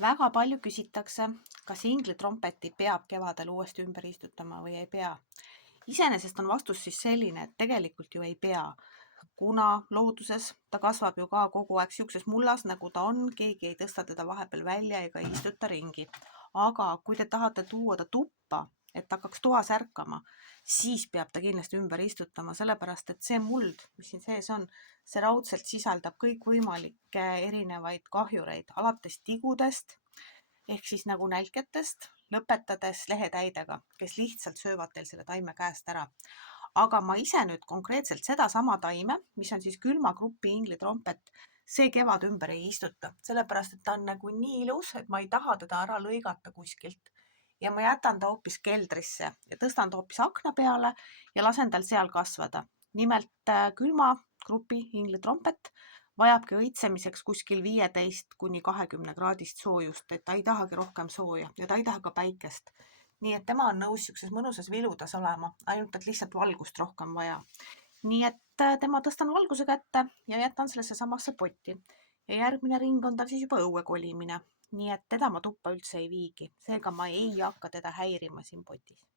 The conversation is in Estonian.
Väga palju küsitakse, kas inglitrompeti peab kevadel uuesti ümber istutama või ei pea. Iseenesest on vastus siis selline, et tegelikult ju ei pea, kuna looduses ta kasvab ju ka kogu aeg siukses mullas, nagu ta on, keegi ei tõsta teda vahepeal välja ega ei istuta ringi. Aga kui te tahate tuua ta tuppa, et ta hakkaks toas ärkama, siis peab ta kindlasti ümber istutama, sellepärast et see muld, mis siin sees on, see raudselt sisaldab kõikvõimalikke erinevaid kahjureid, alates tigudest ehk siis nagu nälketest, lõpetades lehetäidega, kes lihtsalt söövad teil selle taime käest ära. Aga ma ise nüüd konkreetselt sedasama taime, mis on siis külmagrupi inglitrompet, see kevad ümber ei istuta, sellepärast et ta on nagu nii ilus, et ma ei taha teda ära lõigata kuskilt. Ja ma jätan ta hoopis keldrisse ja tõstan ta hoopis akna peale ja lasen tal seal kasvada. Nimelt külmagrupi inglitrompet vajabki õitsemiseks kuskil 15–20 kraadist soojust, et ta ei tahagi rohkem sooja ja ta ei taha ka päikest. Nii et tema on nõus siukses mõnusas viludas olema, ainult et lihtsalt valgust rohkem vaja. Nii et tema tõstan valguse kätte ja jätan sellesse samasse potti. Ja järgmine ring on tal siis juba õue kolimine. Nii et teda ma tuppa üldse ei viigi, seega ma ei hakka teda häirima siin potis.